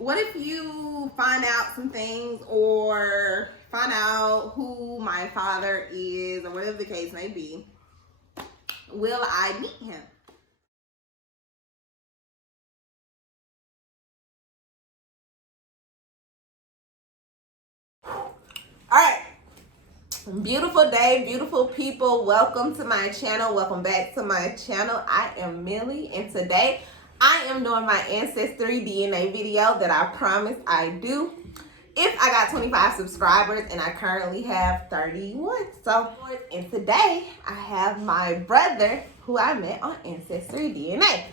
what if you find out some things or find out who my father is or whatever the case may be? Will I meet him? All right. Beautiful day, beautiful people. Welcome to my channel. Welcome back to my channel. I am Mely, and today I am doing my Ancestry DNA video that I promised I do if I got 25 subscribers, and I currently have 31. And today I have my brother who I met on Ancestry DNA.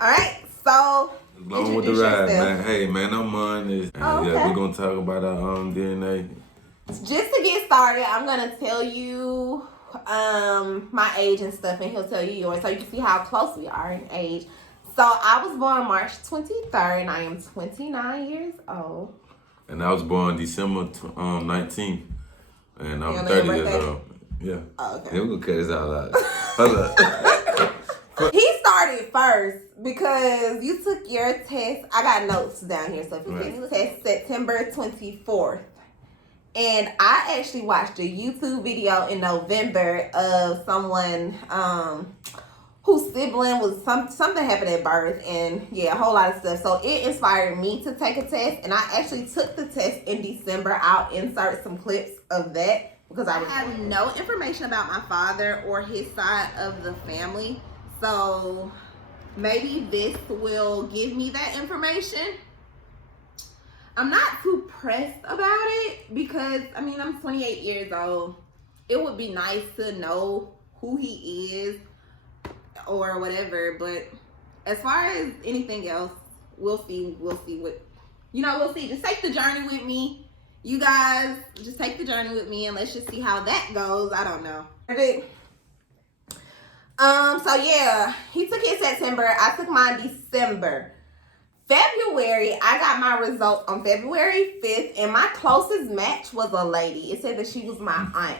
All right, so along with the ride, man. Hey, man, I'm on this. Okay. Yeah, we're gonna talk about our DNA. Just to get started, I'm gonna tell you my age and stuff, and he'll tell you yours, so you can see how close we are in age. So I was born March 23rd, and I am 29 years old. And I was born December 19th, and I'm 30 years old. Yeah. Oh, okay. Yeah, we're gonna cut this all out. Hold up. He started first because you took your test. I got notes down here, so if you take the test September 24th. And I actually watched a YouTube video in November of someone whose sibling was something happened at birth, and yeah, a whole lot of stuff. So it inspired me to take a test, and I actually took the test in December. I'll insert some clips of that because I have no information about my father or his side of the family. So maybe this will give me that information. I'm not too pressed about it because, I mean, I'm 28 years old. It would be nice to know who he is or whatever, but as far as anything else, we'll see what, we'll see. Just take the journey with me. You guys, just take the journey with me, and let's just see how that goes. I don't know. So yeah, he took his September. I took mine December. February, I got my results on February 5th, and my closest match was a lady. It said that she was my aunt.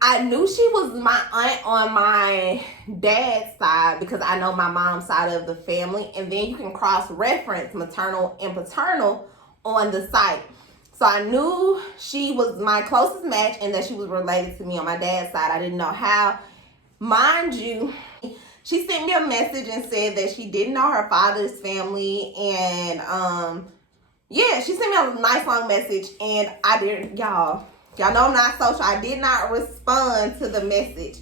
I knew she was my aunt on my dad's side because I know my mom's side of the family, and then you can cross-reference maternal and paternal on the site. So I knew she was my closest match and that she was related to me on my dad's side. I didn't know how. Mind you, she sent me a message and said that she didn't know her father's family, and yeah, she sent me a nice long message, and I didn't, y'all know I'm not social. I did not respond to the message,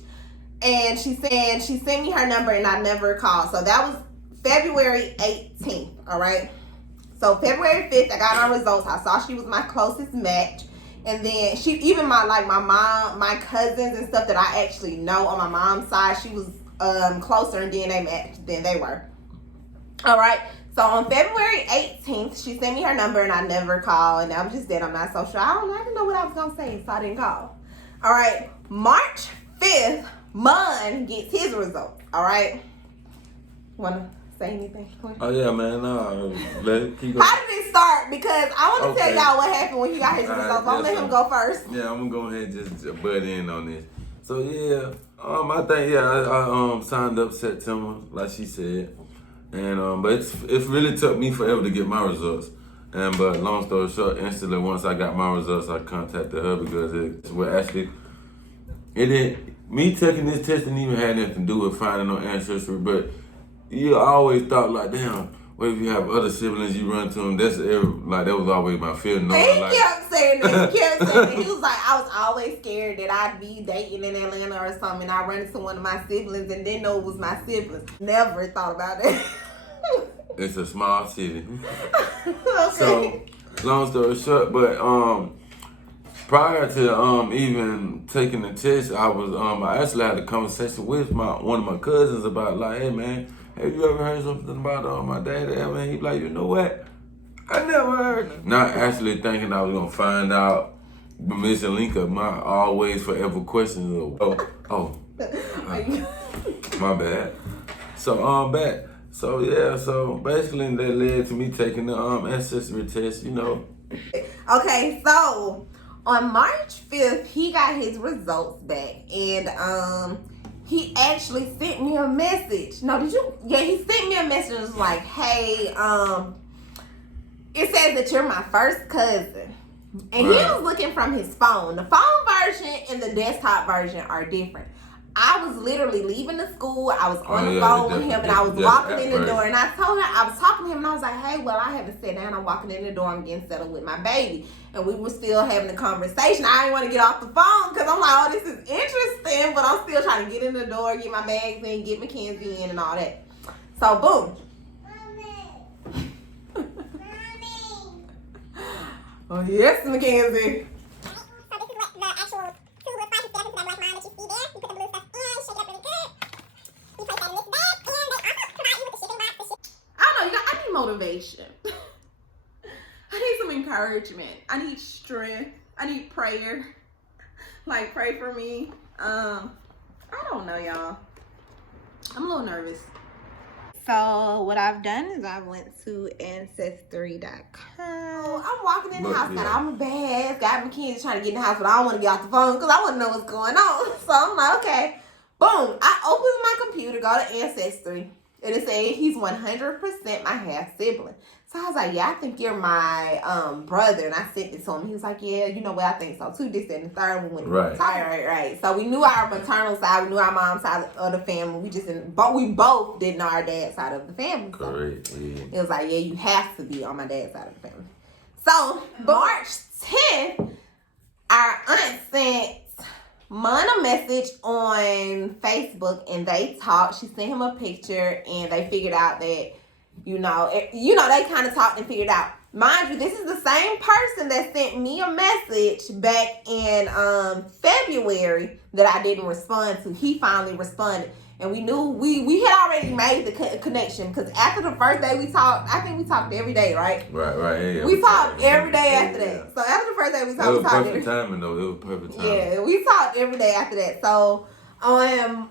and she sent me her number, and I never called. So that was February 18th. All right. So February 5th, I got my results. I saw she was my closest match. And then she, even my mom, my cousins and stuff that I actually know on my mom's side, she was closer in DNA match than they were. All right. So on February 18th, she sent me her number, and I never called. And I was just dead. I'm not social. I didn't know what I was going to say, so I didn't call. All right. March 5th, Mon gets his results. All right. Want to say anything? Oh, yeah, man. Keep going. How did it start? Because I want to tell y'all what happened when he got his results. Don't let him go first. Yeah, I'm going to go ahead and just butt in on this. So, yeah, I think, I signed up September, like she said. And, but it's really took me forever to get my results. But long story short, instantly, once I got my results, I contacted her because me taking this test didn't even have nothing to do with finding no ancestry, but you always thought like, damn, what if you have other siblings you run to them? That was always my fear. He kept saying that. He was like, I was always scared that I'd be dating in Atlanta or something, and I run into one of my siblings and didn't know it was my siblings. Never thought about it. It's a small city. Okay. So, long story short, but prior to even taking the test, I actually had a conversation with one of my cousins about, like, hey man, have you ever heard something about my dad? And he's like, you know what? I never heard. Not actually thinking I was gonna find out the missing link of my always forever questions. My bad. So back. So yeah. So basically that led to me taking the ancestry test. You know. Okay, so on March 5th, he got his results back, and he actually sent me a message. No, did you? Yeah, he sent me a message. It was like, hey, it says that you're my first cousin. And Right. he was looking from his phone. The phone version and the desktop version are different. I was literally leaving the school. I was on the phone with him, and I was walking in the door. And I told her, I was talking to him, and I was like, hey, well, I haven't sat down. I'm walking in the door. I'm getting settled with my baby. And we were still having a conversation. I didn't want to get off the phone because I'm like, oh, this is interesting. But I'm still trying to get in the door, get my bags in, get Mackenzie in, and all that. So, boom. Oh, yes, Mackenzie. Motivation. I need some encouragement. I need strength. I need prayer. Like, pray for me. I don't know, y'all. I'm a little nervous. So what I've done is I went to Ancestry.com. I'm walking in the house, and I'm a bad. Got Mackenzie trying to get in the house, but I don't want to get off the phone because I want to know what's going on. So I'm like, okay. Boom. I open my computer, go to Ancestry. And it said he's 100% my half sibling. So I was like, yeah, I think you're my brother. And I sent it to him. He was like, yeah, you know what? I think so too. This and the third one. Right. So we knew our maternal side. We knew our mom's side of the family. We just didn't, but we both didn't know our dad's side of the family. So correct. Yeah. It was like, yeah, you have to be on my dad's side of the family. So March 10th, our aunt sent Mon a message on Facebook, and they talked. She sent him a picture, and they figured out that, they kind of talked and figured out. Mind you, this is the same person that sent me a message back in February that I didn't respond to. He finally responded, and we knew we had already made the connection because after the first day we talked. I think we talked every day, right? Right. Yeah, we talked every day after that. So after the first day we talked. It was perfect timing though. It was perfect timing. Yeah, we talked every day after that. So on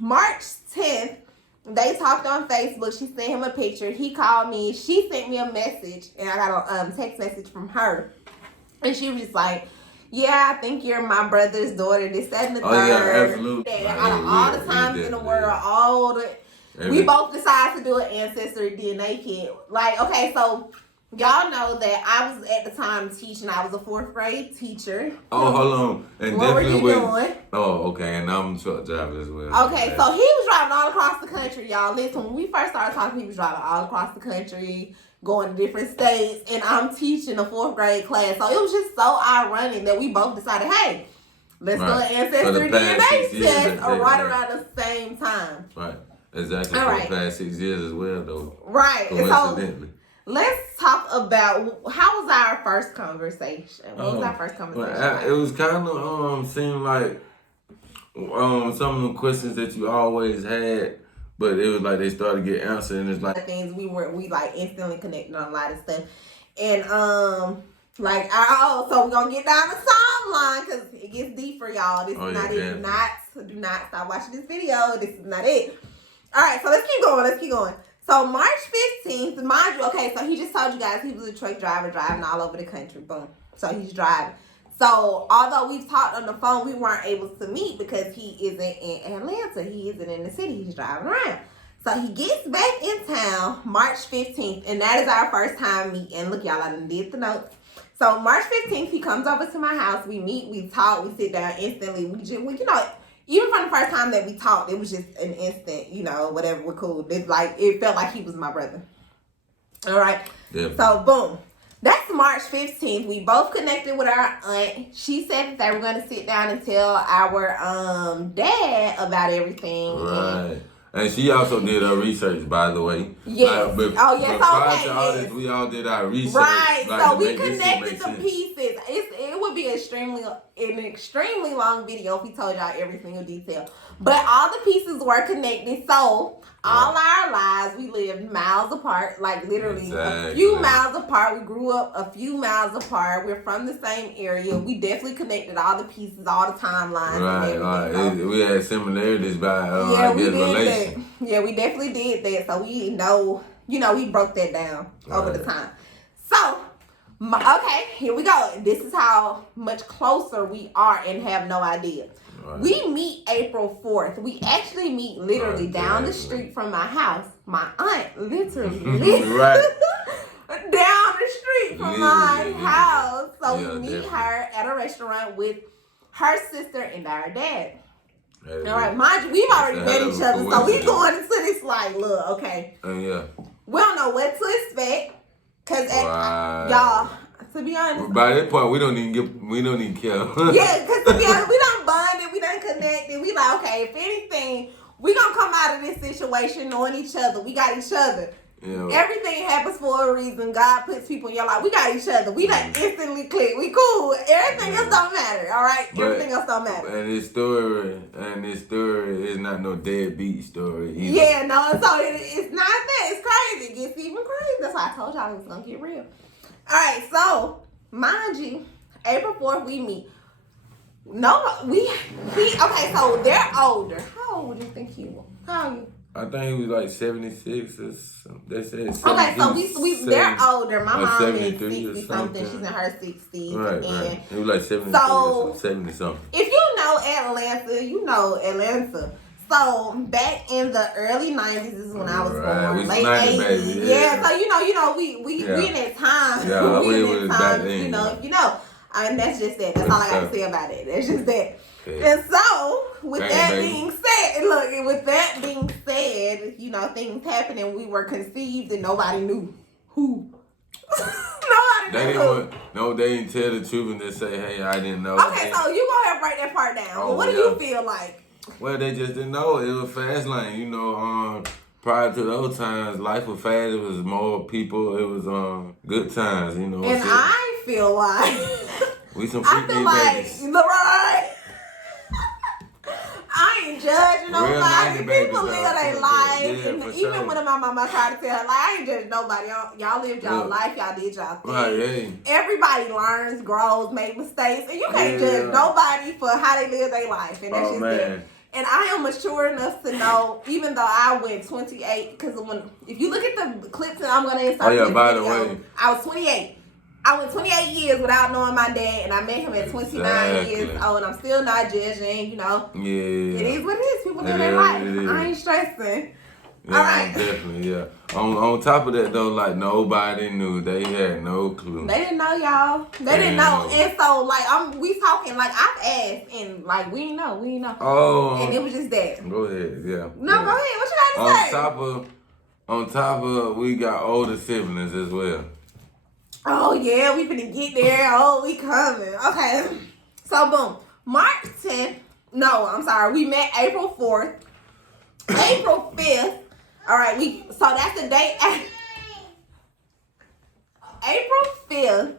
March 10th, they talked on Facebook. She sent him a picture. He called me. She sent me a message, and I got a text message from her, and she was just like, yeah, I think you're my brother's daughter, this, that, and the third. Oh, yeah, absolutely. Out of all the times in the world, we both decided to do an Ancestry DNA kit. Like, okay, so y'all know that I was at the time teaching. I was a 4th grade teacher. Oh, hold on. And what were you doing? Oh, okay, and I'm a truck driver as well. Okay, so he was driving all across the country, y'all. Listen, when we first started talking, he was driving all across the country, going to different states, and I'm teaching a 4th grade class. So it was just so ironic that we both decided, hey, let's do an Ancestry DNA test right around the same time. Right. Exactly. For the past 6 years as well, though. Right. So let's talk about how was our first conversation. What was our first conversation? Well, it was kind of seemed like some of the questions that you always had, but it was like they started to get answered, and it's like things we like instantly connected on a lot of stuff, and so we're gonna get down the timeline because it gets deep for y'all. This is not it. Do not stop watching this video. This is not it. All right, so let's keep going. So March 15th, mind you, okay, so he just told you guys he was a truck driver driving all over the country. Boom. So he's driving. So although we've talked on the phone, we weren't able to meet because he isn't in Atlanta. He isn't in the city. He's driving around. So he gets back in town March 15th, and that is our first time meeting. Look, y'all, I done did the notes. So March 15th, he comes over to my house. We meet, we talk, we sit down instantly. Even from the first time that we talked, it was just an instant, whatever, we're cool. It felt like he was my brother. All right. Yeah. So, boom. That's March 15th. We both connected with our aunt. She said that they were going to sit down and tell our dad about everything. Right. And she also did her research, by the way. Yes. Prior to all this, we all did our research. Right. So we connected the pieces. It would be an extremely long video if we told y'all every single detail. But all the pieces were connected. So all our lives, we lived miles apart, like literally a few miles apart. We grew up a few miles apart. We're from the same area. We definitely connected all the pieces, all the timelines. Right. We had similarities by relation. Yeah, we definitely did that. So we know, we broke that down over the time. So, okay, here we go. This is how much closer we are and have no idea. Right. We meet April 4th. We actually meet literally down the street from my house. My aunt literally lives down So Yeah, we meet definitely. her at a restaurant with her sister and our dad. Hey, All right, mind you, we've already That's a met hell of each a other, so we coincidence. going into this like, look, okay. Yeah. We don't know what to expect, cause Right. y'all, to be honest, By that point, we don't even care. yeah, cause to be honest, we done bonded, we done connected. We like, okay, if anything, we gonna come out of this situation knowing each other. We got each other. Yeah. Everything happens for a reason. God puts people in your life. We got each other. We done instantly click. We cool. Everything else don't matter. All right. Everything else don't matter. And this story is not no deadbeat story either. Yeah, no. So it's not that. It's crazy. It gets even crazy. That's why I told y'all it was gonna get real. All right. So mind you, April 4th we meet. Okay. So they're older. How old do you think he was? How old are you? I think he was like 76 or something. They said 70. Okay, so they're older. My mom is 73 or 60 something. She's in her 60s. Right. And He was like 73 so, or 70 something. if you know Atlanta, you know Atlanta. So back in the early 90s, this is when I was born. Late 80s. Baby, yeah. So we in that time. Yeah, we in that time. then, You know. And that's just that. That's all I gotta say about it. That's just that. Yeah. And so, with that being said, you know, things happened and we were conceived and nobody knew who. They didn't tell the truth and just say, hey, I didn't know. Okay, so you go ahead and break that part down. What do you feel like? Well, they just didn't know. It was fast lane. You know, prior to those times, life was fast. It was more people. It was good times, you know. And I feel like... we some freaky babies. Right. I ain't judging nobody. People live their life. And even when my mama tried to tell her, like, I ain't judging nobody. Y'all lived y'all life. Y'all did y'all thing. Right, Everybody learns, grows, make mistakes. And you can't judge nobody for how they live their life. And that's just it. And I am mature enough to know, even though I went 28, because if you look at the clips that I'm going to insert in the video, I was 28. I went 28 years without knowing my dad, and I met him at 29 years old, and I'm still not judging, you know. Yeah. It is what it is. People live their life. I ain't stressing. Yeah, all right. Definitely, yeah. On top of that, though, like, nobody knew. They had no clue. They didn't know, y'all. They didn't know. And so, like, we talking, like, I've asked, and, like, we know. Oh. And it was just that. Go ahead, yeah. No, go ahead. What you got to say? On top of, we got older siblings as well. Oh, yeah, we finna get there. Oh, we coming. Okay. So, boom. March 10th. No, I'm sorry. We met April 4th. April 5th. All right. So, that's the date. April 5th.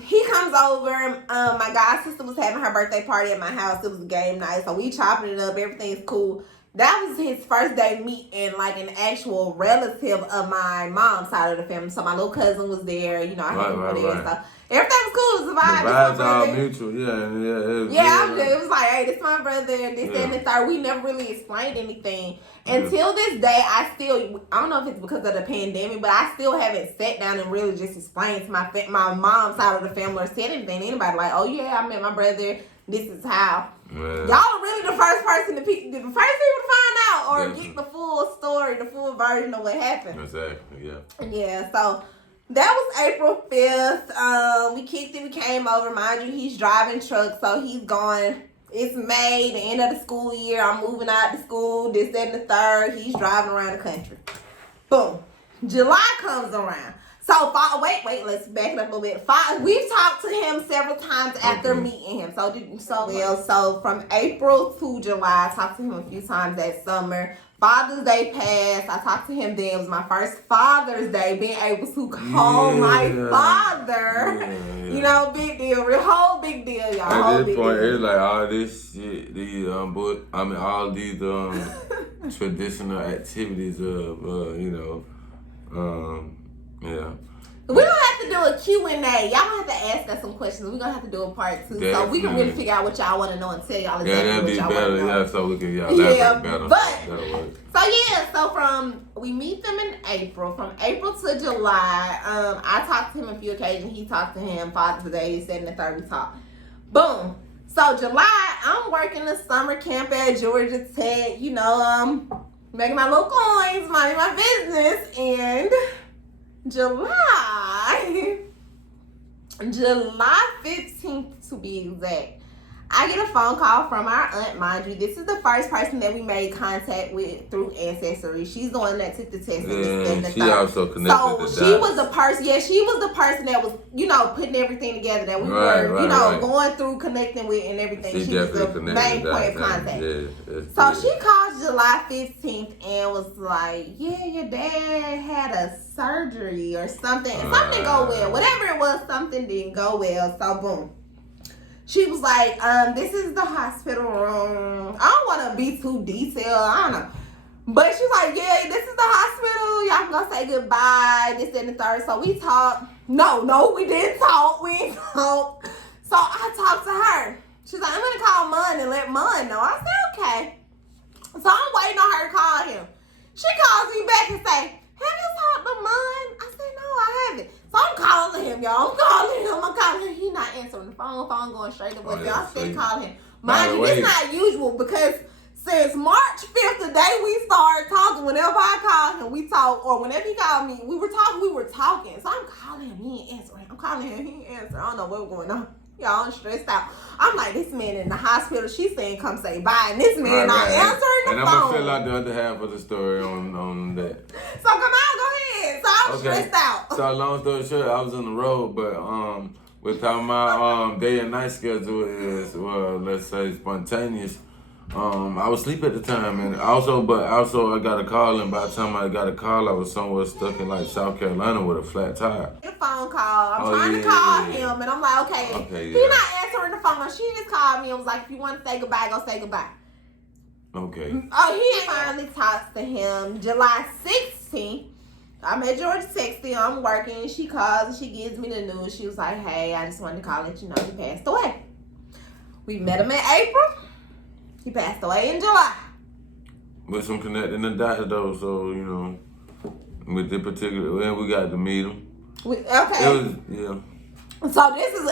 He comes over. My god sister was having her birthday party at my house. It was a game night. So, we chopping it up. Everything's cool. That was his first day meeting, like, an actual relative of my mom's side of the family. So my little cousin was there, you know, I had people there and stuff. Everything was cool. It was a vibe. The vibes all mutual, yeah. It was like, hey, this is my brother, this, that, and the third. We never really explained anything. Until this day, I don't know if it's because of the pandemic, but I still haven't sat down and really just explained to my mom's side of the family or said anything to anybody. Like, oh, yeah, I met my brother. This is how. Y'all are really the first people to find out or get the full story, the full version of what happened. Exactly, yeah. Yeah, so that was April 5th. We kicked it, we came over. Mind you, he's driving truck, so he's going. It's May, the end of the school year. I'm moving out to school, this, that, and the third. He's driving around the country. Boom. July comes around. So, wait, let's back it up a little bit. We've talked to him several times after meeting him. So from April to July, I talked to him a few times that summer. Father's Day passed. I talked to him then. It was my first Father's Day, being able to call my father. Yeah. You know, big deal. Whole big deal, y'all. At this point, it's like all this shit, all these traditional activities of, yeah. We're going to have to do a Q&A. Y'all going to have to ask us some questions. We're going to have to do a part 2. Definitely. So we can really figure out what y'all want to know and tell y'all exactly what y'all want to know. Yeah, so we can, elaborate better. But, so we meet them in April. From April to July, I talked to him a few occasions. He talked to him. Father's Day, he said in the third we talked. Boom. So July, I'm working a summer camp at Georgia Tech. You know, making my little coins, minding my business. And July, July 15th to be exact. I get a phone call from our aunt, mind you. This is the first person that we made contact with through Ancestry. She's the one that took the test. And she also connected so the she dots. was the person, she was the person that was, putting everything together that we were, going through, connecting with and everything. She was the main point of contact. Yeah, so she called July 15th and was like, yeah, your dad had a surgery or something. Something didn't go well. Whatever it was, something didn't go well. So boom. She was like, this is the hospital room. I don't want to be too detailed. I don't know. But she's like, yeah, this is the hospital. Y'all can go say goodbye, this and the third. So we talked. No, we didn't talk. We didn't talk. So I talked to her. She's like, I'm going to call Mun and let Mun know. I said, okay. So I'm waiting on her to call him. She calls me back and say, have you talked to Mun? I said, no, I haven't. So I'm calling him, y'all. I'm calling him. He's not answering the phone. Phone going straight to voicemail. Y'all still calling him. Mind you, it's not usual because since March 5th, the day we started talking, whenever I called him, we talk, or whenever he called me, we were talking. So I'm calling him. He ain't answering. I'm calling him. He ain't answering. I don't know what's going on. Y'all, I'm stressed out. I'm like, this man in the hospital. She's saying, come say bye. And this man not answering the phone. And I'm going to fill out the other half of the story on that. So come on, go ahead. So I'm stressed out. So long story short, I was on the road, but with how my day and night schedule is, well, let's say spontaneous. I was asleep at the time, and also I got a call, and by the time I got a call, I was somewhere stuck in like South Carolina with a flat tire. A phone call. I'm trying to call him, and I'm like, okay, he's not answering the phone. She just called me and was like, if you want to say goodbye, go say goodbye. Okay. Oh, he finally talks to him July 16th. I'm at Georgia texting. I'm working. She calls and she gives me the news. She was like, hey, I just wanted to call and let you know he passed away. We met him in April. He passed away in July. With some connecting the dots though, so with the particular, and we got to meet him. Okay. It was, So this is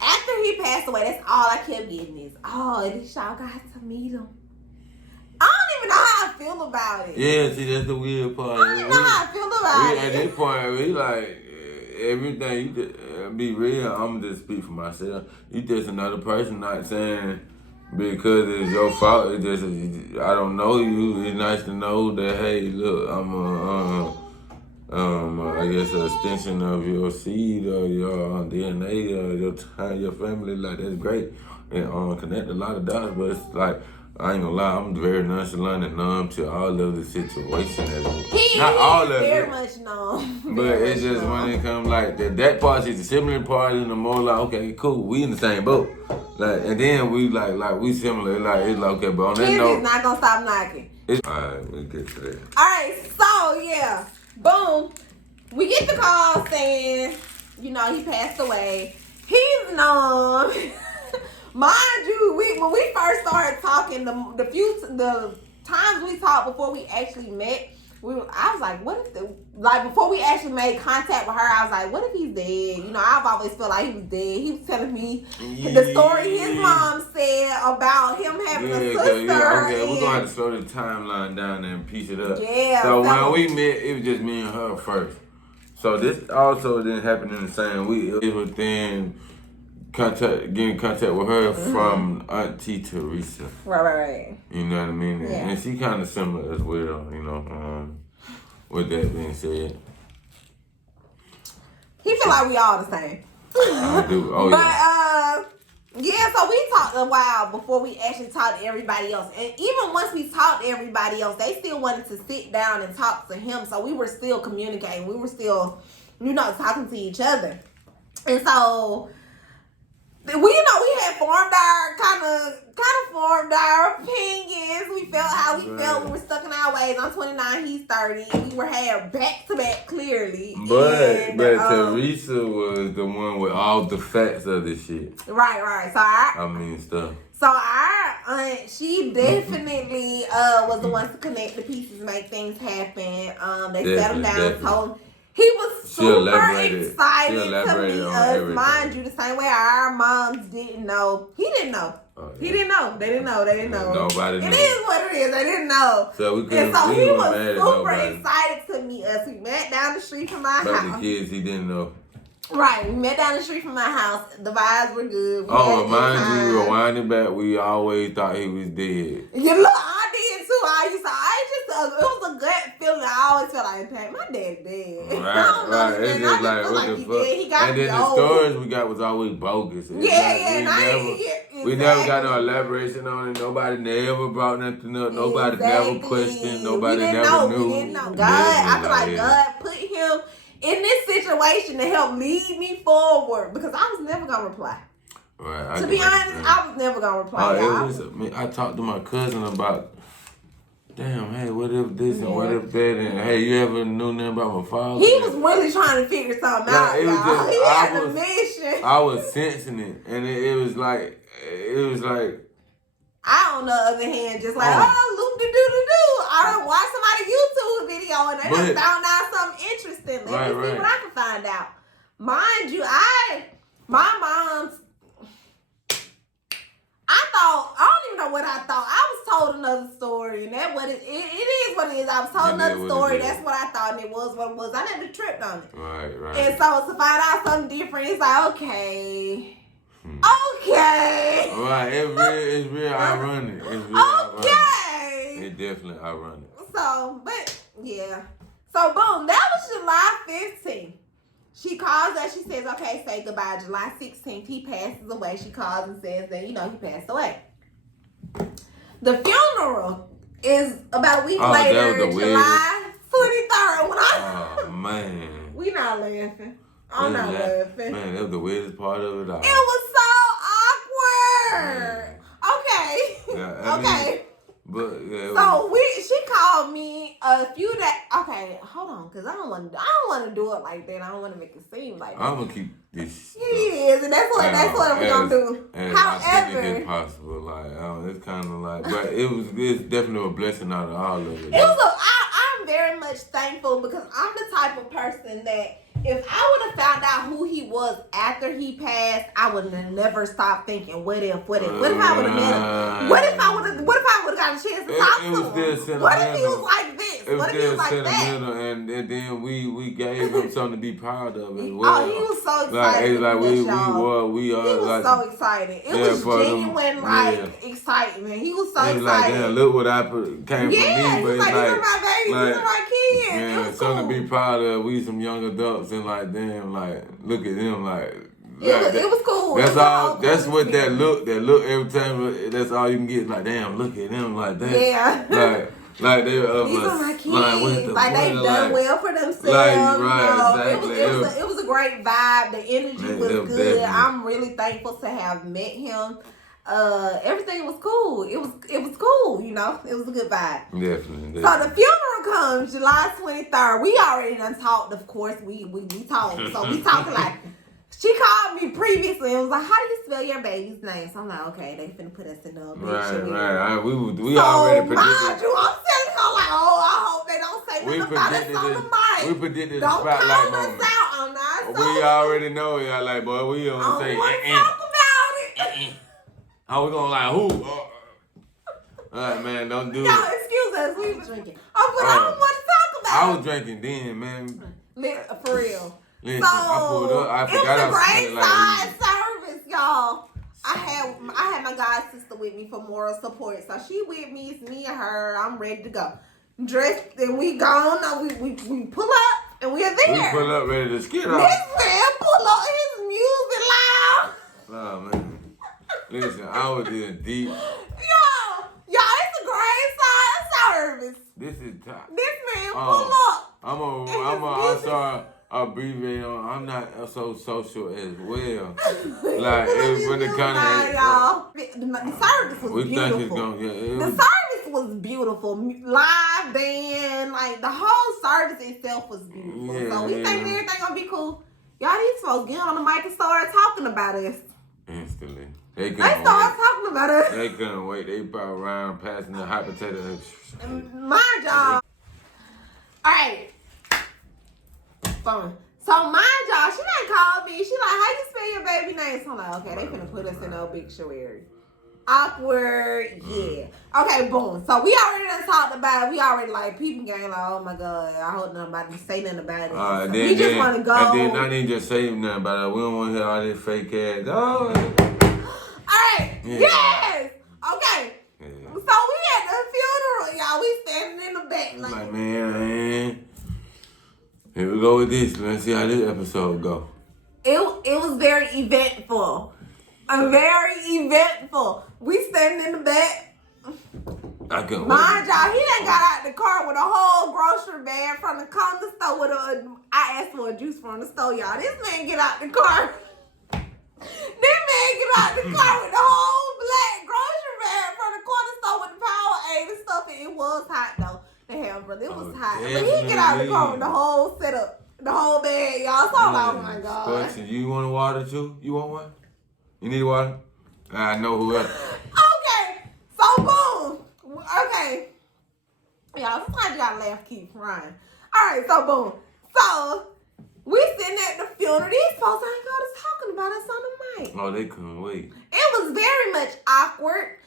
after he passed away. That's all I kept getting is, at least y'all got to meet him. I don't even know how I feel about it. Yeah, see, that's the weird part. I don't even know how I feel about it. At this point, we like everything. You just, be real. I'm just speak for myself. You just another person, not saying. Because it's your fault. It just, I don't know you. It's nice to know that, hey, look, I'm I guess an extension of your seed or your DNA or your family. Like, that's great. And connect a lot of dots, but it's like, I ain't gonna lie, I'm very nonchalant and numb to all of the situation. Not all of it. Very much numb. But it's just when it comes like that part is the similar part and the more like, okay, cool, we in the same boat. Like, and then we like we similar. Like, it's like, okay, but on that note, it's not gonna stop knocking. Alright, we get to that. Alright, so yeah. Boom. We get the call saying, he passed away. He's numb. Mind you, when we first started talking, the times we talked before we actually met, I was like, what if before we actually made contact with her, I was like, what if he's dead? I've always felt like he was dead. He was telling me the story his mom said about him having a sister. Okay, we're gonna have to slow the timeline down and piece it up. Yeah. So when we met, it was just me and her first. So this also didn't happen in the same week. It was then getting in contact with her from Auntie Teresa. Right. You know what I mean? Yeah. And she kind of similar as well, with that being said. He feel like we all the same. I do. Oh, yeah. So we talked a while before we actually talked to everybody else. And even once we talked to everybody else, they still wanted to sit down and talk to him. So we were still communicating. We were still, talking to each other. And so we had formed our opinions. We felt how we felt. We were stuck in our ways. I'm 29, he's 30. We had back to back clearly. But Teresa was the one with all the facts of this shit. Right. Stuff. So our aunt, she definitely was the one to connect the pieces, make things happen. They sat him down, told him. He was super excited to meet us. Mind you, the same way our moms didn't know. He didn't know. He didn't know. They didn't know. Nobody knew. It is what it is. They didn't know. So he was super excited to meet us. We met down the street from our house. The kids he didn't know. Right, we met down the street from my house. The vibes were good. Oh, mind you, rewinding back, we always thought he was dead. Yeah, look, I did too. It was a gut feeling. I always felt like, man, my dad dead. Right. It's just like, what the fuck? He got and then the stories we got was always bogus. We never got no elaboration on it. Nobody never brought nothing up. Nobody never questioned. Nobody never knew. We didn't know. God, I feel like God put him in this situation to help lead me forward because I was never gonna reply. Right. To be honest, I was never gonna reply. I talked to my cousin about, damn, hey, what if this and what if that, and hey, you ever knew nothing about my father? He was really trying to figure something out. It was just, he had a mission. I was sensing it, and it was like. I, on the other hand, just like, loop-de-doo-de-doo. I done watched somebody's YouTube video and they done found out something interesting. Let me see what I can find out. Mind you, my mom's, I don't even know what I thought. I was told another story, and that what it is what it is. I was told another story. That's what I thought, and it was what it was. I never tripped on it. Right. And so to find out something different, it's like, okay. Okay. Right, it's real ironic. It's real okay. It's definitely ironic. So, but yeah. So boom, that was July 15th. She calls us, she says, okay, say goodbye. July 16th, he passes away. She calls and says that, he passed away. The funeral is about a week later, July 23rd. Oh, man. We not laughing. I'm not laughing. Man, that was the weirdest part of it all. It was so awkward. Okay. Yeah, okay. But yeah. So she called me a few days. Okay, hold on, cause I don't want to do it like that. I don't want to make it seem like that. I'm gonna keep this. It is, and that's what we're gonna do. However, it's possible. Like it's kind of like, but it's definitely a blessing out of all of it. I'm very much thankful because I'm the type of person that if I would have found out who he was after he passed, I would have never stopped thinking, what if I would have met him? What if I would have got a chance to talk to him? What if he was like this? What if he was like that? And then we gave him something to be proud of as well. Oh, he was so excited. We was so excited. It was genuine excitement. He was so excited. Like, damn, look what I came from me. But it's like, these are my babies, these are my kids. Yeah, something to be proud of. We some young adults and like, damn, like, look at them, like. It was cool. That's all. That's what that look every time. That's all you can get. Like, damn, look at them, like that. Yeah. Like they were. These are my kids. Like they've done well for themselves. Exactly. It was a great vibe. The energy was good. Definitely. I'm really thankful to have met him. Everything was cool. It was cool. It was a good vibe. Definitely. So the funeral comes July 23rd. We already done talked. Of course, we talked. So we talking like. She called me previously and was like, how do you spell your baby's name? So I'm like, okay, they finna put us in the obituary. Right. We already predicted. Mind you, I'm telling her like, I hope they don't say nothing about us on the mic. We predicted the don't spotlight call us out on that. We already know, y'all like, boy, we don't say talk about it. How we gonna like who? All right, man, don't do it. Y'all, excuse us, we were drinking. Oh, but I don't want to talk about it. I was drinking then, man. For real. Listen, I pulled up. I forgot I was it was a great side service, y'all. I had my god sister with me for moral support, so she with me. It's me and her. I'm ready to go. Dressed and we gone. We pull up and we are there. We pull up ready to skid off. This man pull up his music loud. Oh man, listen, I was in deep. Y'all, it's a great side service. This is top. This man pull up. I'm sorry. I'm not so social as well. Like when it comes to y'all, the service was beautiful. The service was beautiful. Live band, like the whole service itself was beautiful. So we think everything gonna be cool. Y'all, these folks get on the mic and start talking about us instantly. They started talking about us. They couldn't wait. They probably around passing the hot potato. Mind y'all. All right. Phone. So mind y'all, she done called me. She like, how you spell your baby name? So I'm like, okay, they finna put us in the obituary. Awkward, yeah. Okay, boom. So we already done talked about it. We already like peeping game, like, oh my god, I hope nobody say nothing about it. So we just want to go. And then not even just say nothing about it. We don't want to hear all this fake ass. Oh. Alright, Yeah. yes! Okay. Yeah. So we at the funeral, y'all. We standing in the back like man, here we go with this. Let's see how this episode go. It was very eventful. Very eventful. We standing in the back. I couldn't Mind y'all, he done got out the car with a whole grocery bag from the corner store with I asked for a juice from the store, y'all. This man get out the car. This man get out the car with the whole black grocery bag from the corner store with the Powerade and stuff. And it was hot though. The hell, brother, it was hot. But he get out the car with the whole setup, the whole bag, y'all. So oh my god. Question, you want water too? You want one? You need water? I know who else. Okay, so boom. Okay. Y'all, sometimes you gotta laugh, keep crying. Alright, so boom. So, we sitting at the funeral. These folks ain't got us talking about us on the mic. Oh, they couldn't wait. It was very much awkward.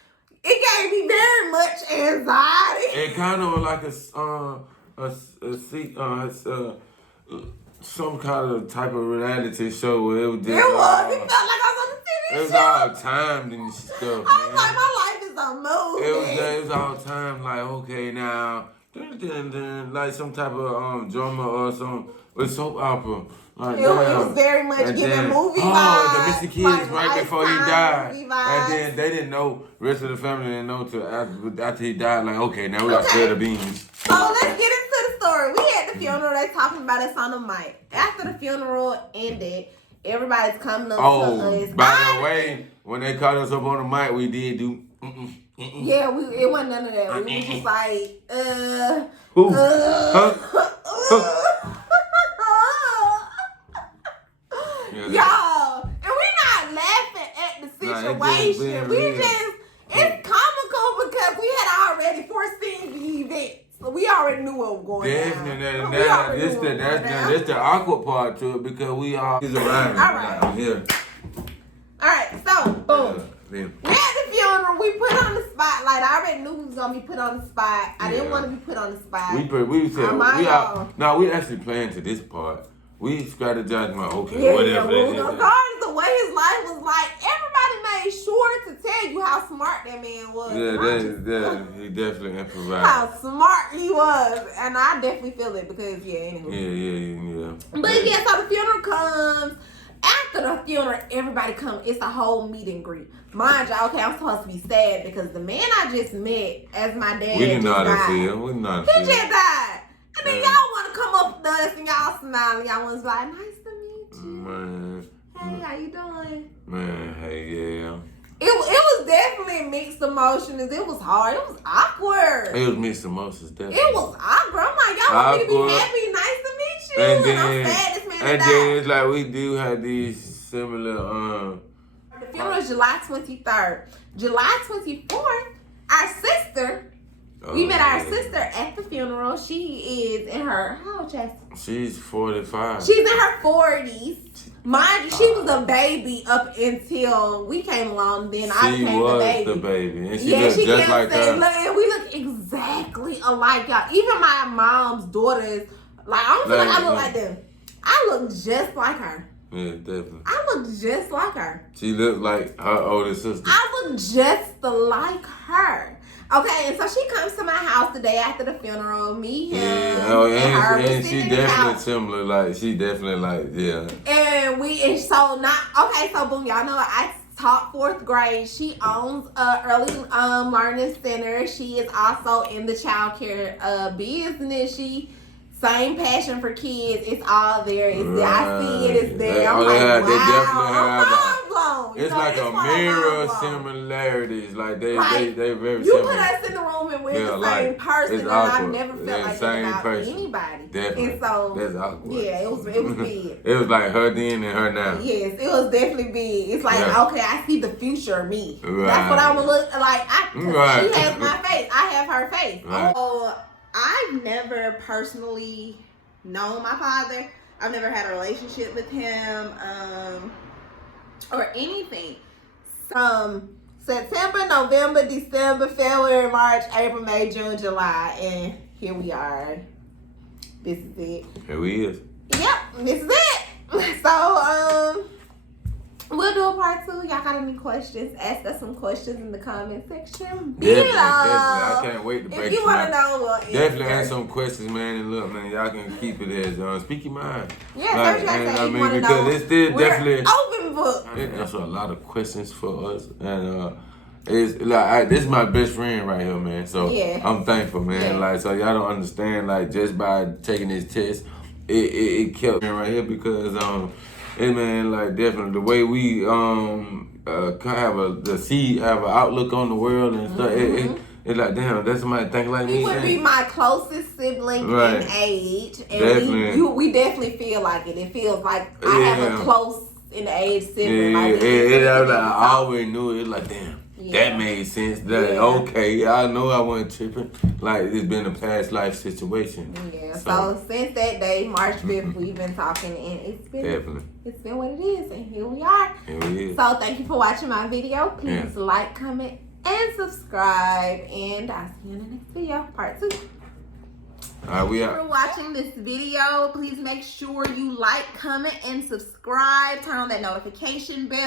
It gave me very much anxiety. It kind of like some kind of type of reality show where it was just. It felt like I was on the TV show. It was all timed and stuff. I was like, my life is a movie. It was all time like, okay, now, like some type of drama or some soap opera. Like, it was very much giving movie vibes. The Mr. Kids like right before he died. And then they didn't know, rest of the family didn't know till after he died. Like, okay, now we got to spill the beans. So let's get into the story. We at the funeral. They talking about us on the mic. After the funeral ended, everybody's coming up to us. By the way, when they called us up on the mic, we did do. Yeah, it wasn't none of that. We was just like, y'all, and we not laughing at the situation. It's comical because we had already foreseen the event. So we already knew what was going on. That's the awkward part to it because we all is around. All right. Here. All right, so boom. We at the funeral. We put on the spotlight. I already knew we was gonna be put on the spot. I didn't want to be put on the spot. We actually planned to this part. We strategized my whatever. Regardless of what his life was like, everybody made sure to tell you how smart that man was. He definitely improvised. How smart he was, and I definitely feel it because anyway. Yeah. But so the funeral comes. After the funeral, everybody come. It's a whole meet and greet. Mind you, okay, I'm supposed to be sad because the man I just met as my dad. We didn't know how to feel. He just died. And then y'all want to come up to us and y'all smiling. Y'all was like, nice to meet you. Man. Hey, how you doing? Man, hey, yeah. It was definitely mixed emotions. It was hard. It was awkward. It was mixed emotions, definitely. It was awkward. I'm like, y'all want me to be happy, nice to meet you. And I'm sad this man died. And then it's like we do have these similar The funeral is July 23rd. July 24th, our sister, we met our sister at the funeral. She is in her, how old is she? She's 45. She's in her 40s. Mind you, she was a baby up until we came along. Then I became the baby. She was the baby. And she looked just like her. And we look exactly alike, y'all. Even my mom's daughters, like, I don't feel like I look like them. I look just like her. Yeah, definitely. I look just like her. She looked like her older sister. I look just like her. Okay, and so she comes to my house the day after the funeral. Me, him, and her. And she definitely similar. Like, she definitely like, yeah. And so boom, y'all know I taught 4th grade. She owns a early learning center. She is also in the child care business. Same passion for kids. It's all there. I see it. It's there. I'm like, wow. Blown. It's like a mirror similarities. Like they very you similar. Put us in the room and we're the same person, and I've never felt like that about person. anybody. Definitely. And so that's awkward. Yeah, it was big. It was like her then and her now. Yes, it was definitely big. It's like okay, I see the future of me. Right. That's what I would look like. She has my face. I have her face. Right. So I've never personally known my father. I've never had a relationship with him or anything. September, November, December, February, March, April, May, June, July, and here we are. This is it. Here we is. Yep, this is it. So, we'll do a part 2. Y'all got any questions? Ask us some questions in the comment section below. Definitely. I can't wait to break If you want to know, we'll definitely ask some questions, man. And look, man, y'all can keep it as speak your mind. Yeah, like, so and, say I you mean, want to because know. it's still We're definitely open book. There's a lot of questions for us, and it's like this is my best friend right here, man. So Yeah. I'm thankful, man. Yeah. Like, so y'all don't understand, like, just by taking this test, it kept me right here because hey man, like definitely the way we have an outlook on the world and stuff. It's like, damn, that's somebody think like me. He would be my closest sibling Right. in age, and Definitely. we definitely feel like it. It feels like I Yeah. have a close in age sibling. Yeah, like, I always knew it. Like, damn, that made sense. That okay, I know I wasn't tripping. Like, it's been a past life situation. Yeah. So since that day, March 5th, we've been talking, and it's been what it is, and here we are. Here we is. So thank you for watching my video. Please like, comment, and subscribe, and I'll see you in the next video, part 2. All right, we Thank you out. for watching this video. Please make sure you like, comment, and subscribe. Turn on that notification bell.